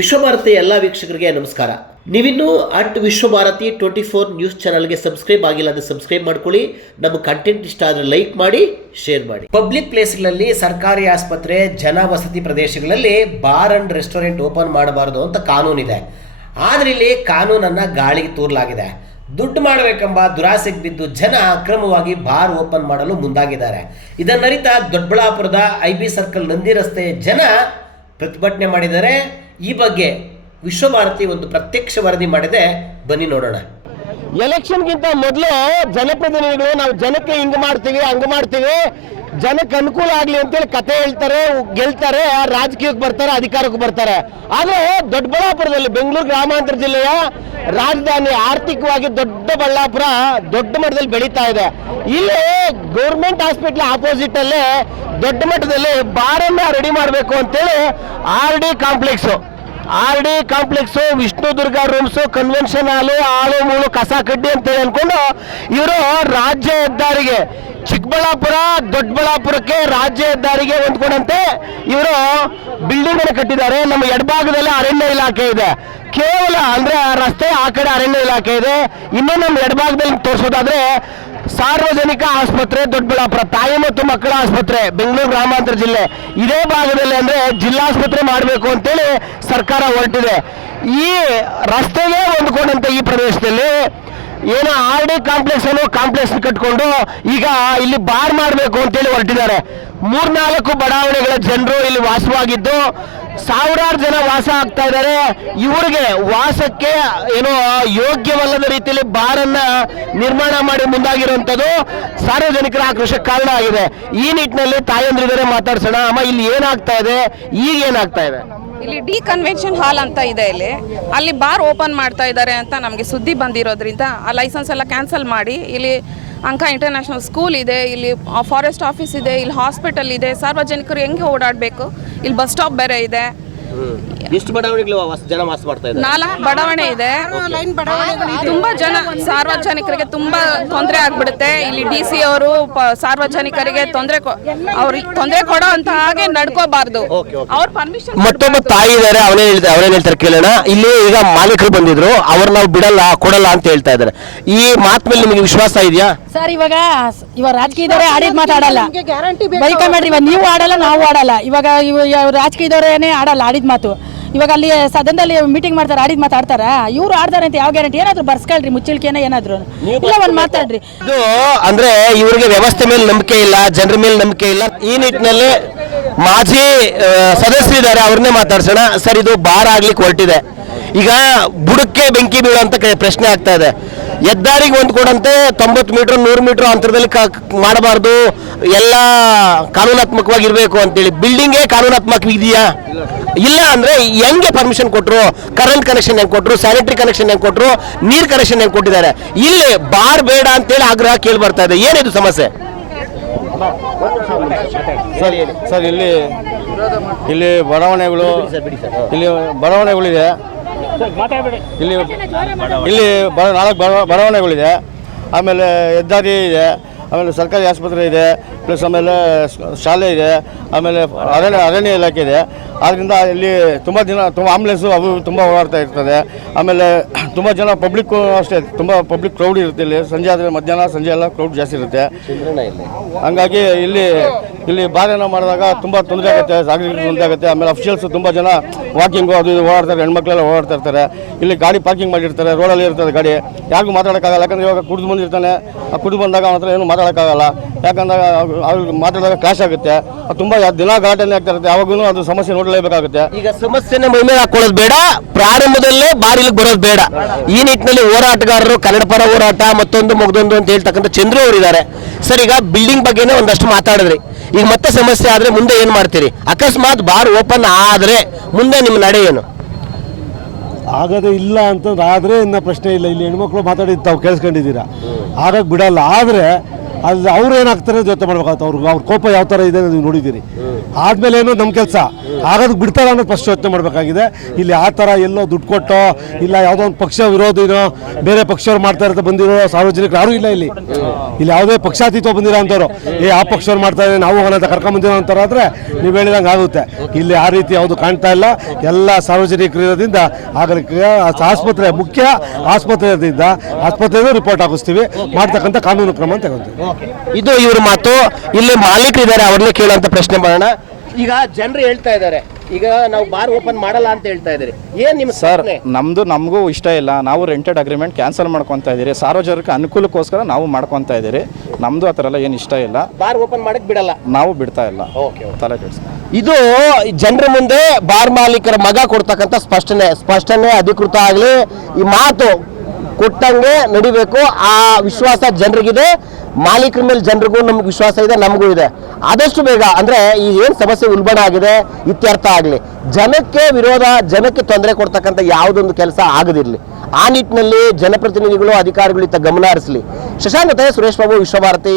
ವಿಶ್ವಭಾರತಿ ಎಲ್ಲ ವೀಕ್ಷಕರಿಗೆ ನಮಸ್ಕಾರ. ನೀವಿನ್ನೂ ಅಟ್ ವಿಶ್ವಭಾರತಿ ಟ್ವೆಂಟಿ ಫೋರ್ ನ್ಯೂಸ್ ಚಾನಲ್ಗೆ ಸಬ್ಸ್ಕ್ರೈಬ್ ಆಗಿಲ್ಲ ಅಂದರೆ ಸಬ್ಸ್ಕ್ರೈಬ್ ಮಾಡ್ಕೊಳ್ಳಿ. ನಮ್ಮ ಕಂಟೆಂಟ್ ಇಷ್ಟ ಆದರೆ ಲೈಕ್ ಮಾಡಿ, ಶೇರ್ ಮಾಡಿ. ಪಬ್ಲಿಕ್ ಪ್ಲೇಸ್ಗಳಲ್ಲಿ ಸರ್ಕಾರಿ ಆಸ್ಪತ್ರೆ, ಜನವಸತಿ ಪ್ರದೇಶಗಳಲ್ಲಿ ಬಾರ್ ಅಂಡ್ ರೆಸ್ಟೋರೆಂಟ್ ಓಪನ್ ಮಾಡಬಾರದು ಅಂತ ಕಾನೂನಿದೆ. ಆದರೆ ಇಲ್ಲಿ ಕಾನೂನನ್ನು ಗಾಳಿಗೆ ತೂರಲಾಗಿದೆ. ದುಡ್ಡು ಮಾಡಬೇಕೆಂಬ ದುರಾಸೆಗೆ ಬಿದ್ದು ಜನ ಅಕ್ರಮವಾಗಿ ಬಾರ್ ಓಪನ್ ಮಾಡಲು ಮುಂದಾಗಿದ್ದಾರೆ. ಇದನ್ನರಿತ ದೊಡ್ಡಬಳ್ಳಾಪುರದ ಐ ಬಿ ಸರ್ಕಲ್ ನಂದಿ ರಸ್ತೆ ಜನ ಪ್ರತಿಭಟನೆ ಮಾಡಿದ್ದಾರೆ. ಈ ಬಗ್ಗೆ ವಿಶ್ವಭಾರತಿ ಒಂದು ಪ್ರತ್ಯಕ್ಷ ವರದಿ ಮಾಡಿದೆ. ಬನ್ನಿ ನೋಡೋಣ. ಎಲೆಕ್ಷನ್ಗಿಂತ ಮೊದಲು ಜನಪ್ರತಿನಿಧಿಗಳು ನಾವು ಜನಕ್ಕೆ ಹಿಂಗ್ ಮಾಡ್ತೀವಿ, ಹಂಗ್ ಮಾಡ್ತೀವಿ, ಜನಕ್ಕೆ ಅನುಕೂಲ ಆಗ್ಲಿ ಅಂತೇಳಿ ಕತೆ ಹೇಳ್ತಾರೆ, ಗೆಲ್ತಾರೆ, ರಾಜಕೀಯಕ್ಕೆ ಬರ್ತಾರೆ, ಅಧಿಕಾರಕ್ಕೆ ಬರ್ತಾರೆ. ಆದ್ರೆ ದೊಡ್ಡಬಳ್ಳಾಪುರದಲ್ಲಿ ಬೆಂಗಳೂರು ಗ್ರಾಮಾಂತರ ಜಿಲ್ಲೆಯ ರಾಜಧಾನಿ ಆರ್ಥಿಕವಾಗಿ ದೊಡ್ಡ ಬಳ್ಳಾಪುರ ದೊಡ್ಡ ಮಟ್ಟದಲ್ಲಿ ಬೆಳೀತಾ ಇದೆ. ಇಲ್ಲಿ ಗೌರ್ಮೆಂಟ್ ಹಾಸ್ಪಿಟ್ಲ್ ಆಪೋಸಿಟ್ ಅಲ್ಲೇ ದೊಡ್ಡ ಮಟ್ಟದಲ್ಲಿ ಬಾರನ್ನ ರೆಡಿ ಮಾಡಬೇಕು ಅಂತೇಳಿ R D complex. R D complex Vishnu Durga rooms convention hall ಆಳು ಮೂಳು, ಕಸ, ಕಡ್ಡಿ ಅಂತ ಅನ್ಕೊಂಡು ಇವರು ರಾಜ್ಯ ಹೆದ್ದಾರಿಗೆ, ಚಿಕ್ಕಬಳ್ಳಾಪುರ, ದೊಡ್ಡಬಳ್ಳಾಪುರಕ್ಕೆ ರಾಜ್ಯ ಹೆದ್ದಾರಿಗೆ ಹೊಂದ್ಕೊಂಡಂತೆ ಇವರು ಬಿಲ್ಡಿಂಗ್ ಅನ್ನು ಕಟ್ಟಿದ್ದಾರೆ. ನಮ್ಮ ಎಡಭಾಗದಲ್ಲಿ ಅರಣ್ಯ ಇಲಾಖೆ ಇದೆ. ಕೇವಲ ಅಂದ್ರೆ ರಸ್ತೆ ಆ ಕಡೆ ಅರಣ್ಯ ಇಲಾಖೆ ಇದೆ. ಇನ್ನು ನಮ್ಮ ಎಡಭಾಗದಲ್ಲಿ ತೋರಿಸೋದಾದ್ರೆ ಸಾರ್ವಜನಿಕ ಆಸ್ಪತ್ರೆ, ದೊಡ್ಡಬಳ್ಳಾಪುರ, ತಾಯಿ ಮತ್ತು ಮಕ್ಕಳ ಆಸ್ಪತ್ರೆ, ಬೆಂಗಳೂರು ಗ್ರಾಮಾಂತರ ಜಿಲ್ಲೆ. ಇದೇ ಭಾಗದಲ್ಲಿ ಅಂದ್ರೆ ಜಿಲ್ಲಾಸ್ಪತ್ರೆ ಮಾಡಬೇಕು ಅಂತೇಳಿ ಸರ್ಕಾರ ಹೊರಟಿದೆ. ಈ ರಸ್ತೆಯೇ ಹೊಂದ್ಕೊಂಡಂತ ಈ ಪ್ರದೇಶದಲ್ಲಿ ಏನೋ ಆರ್ ಡಿ ಕಾಂಪ್ಲೆಕ್ಸ್ ಅನ್ನೋ ಕಾಂಪ್ಲೆಕ್ಸ್ ಕಟ್ಕೊಂಡು ಈಗ ಇಲ್ಲಿ ಬಾರ್ ಮಾಡಬೇಕು ಅಂತೇಳಿ ಹೊರಟಿದ್ದಾರೆ. ಮೂರ್ನಾಲ್ಕು ಬಡಾವಣೆಗಳ ಜನರು ಇಲ್ಲಿ ವಾಸವಾಗಿದ್ದು ಸಾವಿರಾರು ಜನ ವಾಸ ಆಗ್ತಾ ಇದ್ದಾರೆ. ಇವರಿಗೆ ವಾಸಕ್ಕೆ ಏನೋ ಯೋಗ್ಯವಲ್ಲದ ರೀತಿಯಲ್ಲಿ ಬಾರನ್ನ ನಿರ್ಮಾಣ ಮಾಡಿ ಮುಂದಾಗಿರುವಂಥದ್ದು ಸಾರ್ವಜನಿಕರ ಆಕ್ರೋಶಕ್ಕೆ ಕಾರಣ ಆಗಿದೆ. ಈ ನಿಟ್ಟಿನಲ್ಲಿ ತಾಯಂದ್ರಿದರೆ ಮಾತಾಡ್ಸೋಣ. ಅಮ್ಮ, ಇಲ್ಲಿ ಏನಾಗ್ತಾ ಇದೆ? ಈಗ ಏನಾಗ್ತಾ ಇದೆ? ಇಲ್ಲಿ ಡಿ ಕನ್ವೆನ್ಷನ್ ಹಾಲ್ ಅಂತ ಇದೆ ಇಲ್ಲಿ. ಅಲ್ಲಿ ಬಾರ್ ಓಪನ್ ಮಾಡ್ತಾ ಇದ್ದಾರೆ ಅಂತ ನಮಗೆ ಸುದ್ದಿ ಬಂದಿರೋದ್ರಿಂದ ಆ ಲೈಸೆನ್ಸ್ ಎಲ್ಲ ಕ್ಯಾನ್ಸಲ್ ಮಾಡಿ ಇಲ್ಲಿ ಅಂಕ ಇಂಟರ್ನ್ಯಾಷನಲ್ ಸ್ಕೂಲ್ ಇದೆ ಇಲ್ಲಿ ಫಾರೆಸ್ಟ್ ಆಫೀಸ್ ಇದೆ ಇಲ್ಲಿ ಹಾಸ್ಪಿಟಲ್ ಇದೆ. ಸಾರ್ವಜನಿಕರು ಹೆಂಗೆ ಓಡಾಡಬೇಕು? ಇಲ್ಲಿ ಬಸ್ ಸ್ಟಾಪ್ ಬೇರೆ ಇದೆ. ಎಷ್ಟು ಬಡಾವಣೆಗಳು ಜನ ವಾಸ ಮಾಡ್ತಾ ಇದ್ದಾರೆ? ನಾಲ್ಕು ಬಡಾವಣೆ ಇದೆ. ತುಂಬಾ ಜನ ಸಾರ್ವಜನಿಕರಿಗೆ ತುಂಬಾ ತೊಂದರೆ ಆಗ್ಬಿಡುತ್ತೆ. ಇಲ್ಲಿ ಡಿ ಸಿ ಅವರು ಸಾರ್ವಜನಿಕರಿಗೆ ತೊಂದರೆ ಅವ್ರಿಗೆ ತೊಂದರೆ ಕೊಡೋ ಅಂತ ಹಾಗೆ ನಡ್ಕೋಬಾರ್ದು. ಅವ್ರ ಪರ್ಮಿಷನ್ ಮತ್ತೊಬ್ಬ ತಾಯಿ ಇದ್ದಾರೆ ಅವನೇ ಹೇಳ್ತಾರೆ ಅವನೇ ಹೇಳ್ತಾರೆ ಕೇಳೋಣ. ಇಲ್ಲಿ ಈಗ ಮಾಲೀಕರು ಬಂದಿದ್ರು ಅವ್ರು ನಾವು ಬಿಡಲ್ಲ ಕೊಡಲ್ಲ ಅಂತ ಹೇಳ್ತಾ ಇದ್ದಾರೆ. ಈ ಮಾತ್ ಮೇಲೆ ನಿಮಗೆ ವಿಶ್ವಾಸ ಇದೆಯಾ? ಸರ್ ಇವಾಗ ಇವಾಗ ರಾಜಕೀಯದವರೇ ಆಡಿದ್ ಮಾತಾಡಲ್ಲ. ಬೈಕ? ಮಾಡ್ರಿ ಇವಾಗ ನೀವು ಆಡಲ್ಲ ನಾವು ಆಡಲ್ಲ. ಇವಾಗ ಇವ- ಇವ ರಾಜಕೀಯದವರೇನೆ ಆಡಲ್ಲ ಆಡಿದ ಮಾತು. ಇವಾಗ ಅಲ್ಲಿ ಸದನದಲ್ಲಿ ಮೀಟಿಂಗ್ ಮಾಡ್ತಾರೆ ಆಡಿದ ಮಾತಾಡ್ತಾರ ಇವ್ರು ಆಡ್ತಾರೆ ಅಂತ ಯಾವ ಗ್ಯಾರಂಟಿ ಏನಾದ್ರು ಬರ್ಸ್ಕೊಳ್ರಿ ಮುಚ್ಚಳಿಕೆನ ಏನಾದ್ರು. ಇಲ್ಲ ಒಂದ್ ಮಾತಾಡ್ರಿ. ಇದು ಅಂದ್ರೆ ಇವರಿಗೆ ವ್ಯವಸ್ಥೆ ಮೇಲೆ ನಂಬಿಕೆ ಇಲ್ಲ ಜನರ ಮೇಲೆ ನಂಬಿಕೆ ಇಲ್ಲ. ಈ ನಿಟ್ಟಿನಲ್ಲಿ ಮಾಜಿ ಸದಸ್ಯ ಸದಸ್ಯರಿದ್ದಾರೆ ಅವ್ರನ್ನೇ ಮಾತಾಡ್ಸೋಣ. ಸರ್ ಇದು ಬಾರ್ ಆಗ್ಲಿಕ್ಕೆ ಹೊರಟಿದೆ. ಈಗ ಬುಡಕ್ಕೆ ಬೆಂಕಿ ಬೀಳು ಅಂತ ಪ್ರಶ್ನೆ ಆಗ್ತಾ ಇದೆ. ಹೆದ್ದಾರಿಗೆ ಹೊಂದ್ಕೊಡಂತೆ ತೊಂಬತ್ತು ಮೀಟರ್, ನೂರು ಮೀಟರ್ ಅಂತರದಲ್ಲಿ ಮಾಡಬಾರ್ದು. ಎಲ್ಲ ಕಾನೂನಾತ್ಮಕವಾಗಿ ಇರಬೇಕು ಅಂತೇಳಿ ಬಿಲ್ಡಿಂಗೇ ಕಾನೂನಾತ್ಮಕ ಇದೆಯಾ? ಇಲ್ಲ ಅಂದ್ರೆ ಹೆಂಗೆ ಪರ್ಮಿಷನ್ ಕೊಟ್ಟರು ಕರೆಂಟ್ ಕನೆಕ್ಷನ್ ಹೆಂಗೆ ಕೊಟ್ಟರು ಸ್ಯಾನಿಟರಿ ಕನೆಕ್ಷನ್ ಹೆಂಗೆ ಕೊಟ್ಟರು ನೀರ್ ಕನೆಕ್ಷನ್ ಹೆಂಗೆ ಕೊಟ್ಟಿದ್ದಾರೆ? ಇಲ್ಲಿ ಬಾರ್ ಬೇಡ ಅಂತೇಳಿ ಆಗ್ರಹ ಕೇಳಿ ಬರ್ತಾ ಇದೆ. ಏನಿದು ಸಮಸ್ಯೆ? ಸರ್ ಸರ್, ಇಲ್ಲಿ ಇಲ್ಲಿ ಬಡಾವಣೆಗಳು, ಇಲ್ಲಿ ಬಡಾವಣೆಗಳಿದೆ. ಇಲ್ಲಿ ಇಲ್ಲಿ ನಾಲ್ಕು ಬಡ- ಬಡಾವಣೆಗಳಿದೆ. ಆಮೇಲೆ ಹೆದ್ದಾರಿ ಇದೆ. ಆಮೇಲೆ ಸರ್ಕಾರಿ ಆಸ್ಪತ್ರೆ ಇದೆ ಪ್ಲಸ್ ಆಮೇಲೆ ಶಾಲೆ ಇದೆ, ಆಮೇಲೆ ಅರಣ್ಯ ಅರಣ್ಯ ಇಲಾಖೆ ಇದೆ. ಆದ್ದರಿಂದ ಇಲ್ಲಿ ತುಂಬ ದಿನ ತುಂಬ ಆಂಬುಲೆನ್ಸು ಅವು ತುಂಬ ಓಡಾಡ್ತಾ ಇರ್ತದೆ. ಆಮೇಲೆ ತುಂಬ ಜನ ಪಬ್ಲಿಕ್ಕು ಅಷ್ಟೇ, ತುಂಬ ಪಬ್ಲಿಕ್ ಕ್ರೌಡ್ ಇರುತ್ತೆ ಇಲ್ಲಿ. ಸಂಜೆ ಆದರೆ ಮಧ್ಯಾಹ್ನ, ಸಂಜೆ ಎಲ್ಲ ಕ್ರೌಡ್ ಜಾಸ್ತಿ ಇರುತ್ತೆ. ಹಂಗಾಗಿ ಇಲ್ಲಿ ಇಲ್ಲಿ ಬಾರ್ಯನ ಮಾಡಿದಾಗ ತುಂಬ ತೊಂದರೆ ಆಗುತ್ತೆ ಸಾಗರಿಕರಿಗೆ ತೊಂದರೆ ಆಗುತ್ತೆ. ಆಮೇಲೆ ಅಫಿಷಿಯಲ್ಸ್ ತುಂಬ ಜನ ವಾಕಿಂಗು ಅದು ಇದು ಓಡಾಡ್ತಾರೆ, ಹೆಣ್ಮಕ್ಳೆಲ್ಲ ಓಡಾಡ್ತಾ ಇರ್ತಾರೆ. ಇಲ್ಲಿ ಗಾಡಿ ಪಾರ್ಕಿಂಗ್ ಮಾಡಿರ್ತಾರೆ ರೋಡಲ್ಲಿ ಇರ್ತದೆ ಗಾಡಿ. ಯಾರಿಗೂ ಮಾತಾಡೋಕ್ಕಾಗಲ್ಲ, ಯಾಕಂದರೆ ಇವಾಗ ಕುಡಿದು ಬಂದಿರ್ತಾನೆ. ಆ ಕುಡಿದು ಬಂದಾಗ ಮಾತ್ರ ಏನು ಏನು ಮಾತಾಡೋಕ್ಕಾಗಲ್ಲ ಯಾಕಂದ್ರೆ ಅವ್ರಿಗೆ ಮಾತಾಡಿದಾಗ ಕ್ಲಾಶ್ ಆಗುತ್ತೆ. ಅದು ತುಂಬ ದಿನ ಘಾಟನೆ ಆಗ್ತಾ ಇರುತ್ತೆ. ಯಾವಾಗೂ ಅದು ಸಮಸ್ಯೆ ನೋಡಲೇಬೇಕಾಗುತ್ತೆ. ಈಗ ಸಮಸ್ಯೆನ ಮೈ ಮೇಲೆ ಹಾಕೊಳ್ಳೋದು ಬೇಡ. ಪ್ರಾರಂಭದಲ್ಲೇ ಬಾರಿಲಿಗೆ ಬರೋದು ಬೇಡ. ಈ ನಿಟ್ಟಿನಲ್ಲಿ ಹೋರಾಟಗಾರರು ಕನ್ನಡ ಪರ ಹೋರಾಟ ಮತ್ತೊಂದು ಮುಗ್ದೊಂದು ಅಂತ ಹೇಳ್ತಕ್ಕಂಥ ಚಂದ್ರು ಅವರಿದ್ದಾರೆ. ಸರ್ ಈಗ ಬಿಲ್ಡಿಂಗ್ ಬಗ್ಗೆನೇ ಒಂದಷ್ಟು ಮಾತಾಡಿದ್ರಿ. ಈಗ ಮತ್ತೆ ಸಮಸ್ಯೆ ಆದ್ರೆ ಮುಂದೆ ಏನು ಮಾಡ್ತೀರಿ? ಅಕಸ್ಮಾತ್ ಬಾರ್ ಓಪನ್ ಆದ್ರೆ ಮುಂದೆ ನಿಮ್ಮ ನಡೆ ಏನು? ಆಗದೆ ಇಲ್ಲ ಅಂತಂದ್ರೆ ಆದರೆ ಇನ್ನ ಪ್ರಶ್ನೆ ಇಲ್ಲ. ಇಲ್ಲಿ ಹೆಣ್ಮಕ್ಳು ಮಾತಾಡಿದ್ದು ತಾವು ಕೇಳಿಸ್ಕೊಂಡಿದ್ದೀರಾ? ಆಗಕ್ಕೆ ಬಿಡಲ್ಲ. ಆದರೆ ಅಲ್ಲಿ ಅವ್ರು ಏನಾಗ್ತಾರೆ ಜೊತೆ ಮಾಡ್ಬೇಕಾಗುತ್ತೆ. ಅವ್ರಿಗೆ ಅವ್ರ ಕೋಪ ಯಾವ ಥರ ಇದೆ ನೀವು ನೋಡಿದ್ದೀರಿ. ಆದ್ಮೇಲೆ ಏನು ನಮ್ಮ ಕೆಲಸ. ಆಗೋದಕ್ಕೆ ಬಿಡ್ತಾರ ಅನ್ನೋದು ಫಸ್ಟ್ ಯೋಚನೆ ಮಾಡಬೇಕಾಗಿದೆ. ಇಲ್ಲಿ ಆ ಥರ ಎಲ್ಲೋ ದುಡ್ಡು ಕೊಟ್ಟೋ, ಇಲ್ಲ ಯಾವುದೋ ಒಂದು ಪಕ್ಷ ವಿರೋಧಿನೋ, ಬೇರೆ ಪಕ್ಷವ್ರು ಮಾಡ್ತಾ ಇರೋದು ಬಂದಿರೋ ಸಾರ್ವಜನಿಕರು ಯಾರೂ ಇಲ್ಲ ಇಲ್ಲಿ. ಇಲ್ಲಿ ಯಾವುದೇ ಪಕ್ಷಾತೀತ ಬಂದಿರೋ ಅಂಥವ್ರು ಏ, ಆ ಪಕ್ಷವ್ರು ಮಾಡ್ತಾ ಇದ್ದಾರೆ, ನಾವು ಅಂತ ಕರ್ಕೊಂಡ್ ಬಂದಿರೋ ಅಂತಾರೆ ಆದರೆ ನೀವು ಹೇಳಿದಂಗೆ ಆಗುತ್ತೆ. ಇಲ್ಲಿ ಆ ರೀತಿ ಯಾವುದು ಕಾಣ್ತಾ ಇಲ್ಲ. ಎಲ್ಲ ಸಾರ್ವಜನಿಕರು ಇರೋದ್ರಿಂದ ಆಗಲಿಕ್ಕೆ ಆಸ್ಪತ್ರೆ ಮುಖ್ಯ ಆಸ್ಪತ್ರೆ ಇರೋದ್ರಿಂದ ಆಸ್ಪತ್ರೆಯಿಂದ ರಿಪೋರ್ಟ್ ಹಾಕಿಸ್ತೀವಿ. ಮಾಡ್ತಕ್ಕಂಥ ಕಾನೂನು ಕ್ರಮ ತಗೊಂತೀವಿ. ಇದು ಇವ್ರ ಮಾತು. ಇಲ್ಲಿ ಮಾಲೀಕರು ಇದ್ದಾರೆ ಅವ್ರನ್ನೇ ಕೇಳುವಂತ ಪ್ರಶ್ನೆ ಮಾಡೋಣ. ಈಗ ಜನರು ಹೇಳ್ತಾ ಇದ್ದಾರೆ. ಈಗ ನಾವು ಬಾರ್ ಓಪನ್ ಮಾಡಲ್ಲ ಅಂತ ಹೇಳ್ತಾ ಇದ್ದೀರಿ. ಏನ್ ನಿಮ್ಮ ಸರ್ ನಮ್ದು ನಮಗೂ ಇಷ್ಟ ಇಲ್ಲ. ನಾವು ರೆಂಟೆಡ್ ಅಗ್ರಿಮೆಂಟ್ ಕ್ಯಾನ್ಸಲ್ ಮಾಡ್ಕೊತಾ ಇದ್ದೀರಿ. ಸಾರ್ವಜನಿಕ ಅನುಕೂಲಕ್ಕೋಸ್ಕರ ನಾವು ಮಾಡ್ಕೊತಾ ಇದ್ದೀರಿ. ನಮ್ದು ಆ ಥರ ಎಲ್ಲ ಏನು ಇಷ್ಟ ಇಲ್ಲ. ಬಾರ್ ಓಪನ್ ಮಾಡಕ್ ಬಿಡಲ್ಲ. ನಾವು ಬಿಡ್ತಾ ಇಲ್ಲ. ಓಕೆ. ತಲೆ ಕೆಡಿಸ್ಕೊ. ಇದು ಜನರ ಮುಂದೆ ಬಾರ್ ಮಾಲೀಕರ ಮಗ ಕೊಡ್ತಕ್ಕಂಥ ಸ್ಪಷ್ಟನೆ. ಸ್ಪಷ್ಟನೆ ಅಧಿಕೃತ ಆಗಲಿ ಈ ಮಾತು ಕೊಟ್ಟಂಗೆ ನಡಿಬೇಕು. ಆ ವಿಶ್ವಾಸ ಜನರಿಗಿದೆ. ಮಾಲೀಕರ ಮೇಲೆ ಜನರಿಗೂ ನಮ್ಗೆ ವಿಶ್ವಾಸ ಇದೆ, ನಮಗೂ ಇದೆ. ಆದಷ್ಟು ಬೇಗ, ಅಂದ್ರೆ ಈ ಏನು ಸಮಸ್ಯೆ ಉಲ್ಬಣ ಆಗಿದೆ, ಇತ್ಯರ್ಥ ಆಗಲಿ. ಜನಕ್ಕೆ ವಿರೋಧ, ಜನಕ್ಕೆ ತೊಂದರೆ ಕೊಡ್ತಕ್ಕಂಥ ಯಾವುದೊಂದು ಕೆಲಸ ಆಗದಿರಲಿ. ಆ ನಿಟ್ಟಿನಲ್ಲಿ ಜನಪ್ರತಿನಿಧಿಗಳು, ಅಧಿಕಾರಿಗಳು ಇತ್ತ ಗಮನ ಹರಿಸಲಿ. ಶಶಾಂಕತೆ, ಸುರೇಶ್ ಬಾಬು, ವಿಶ್ವಭಾರತಿ.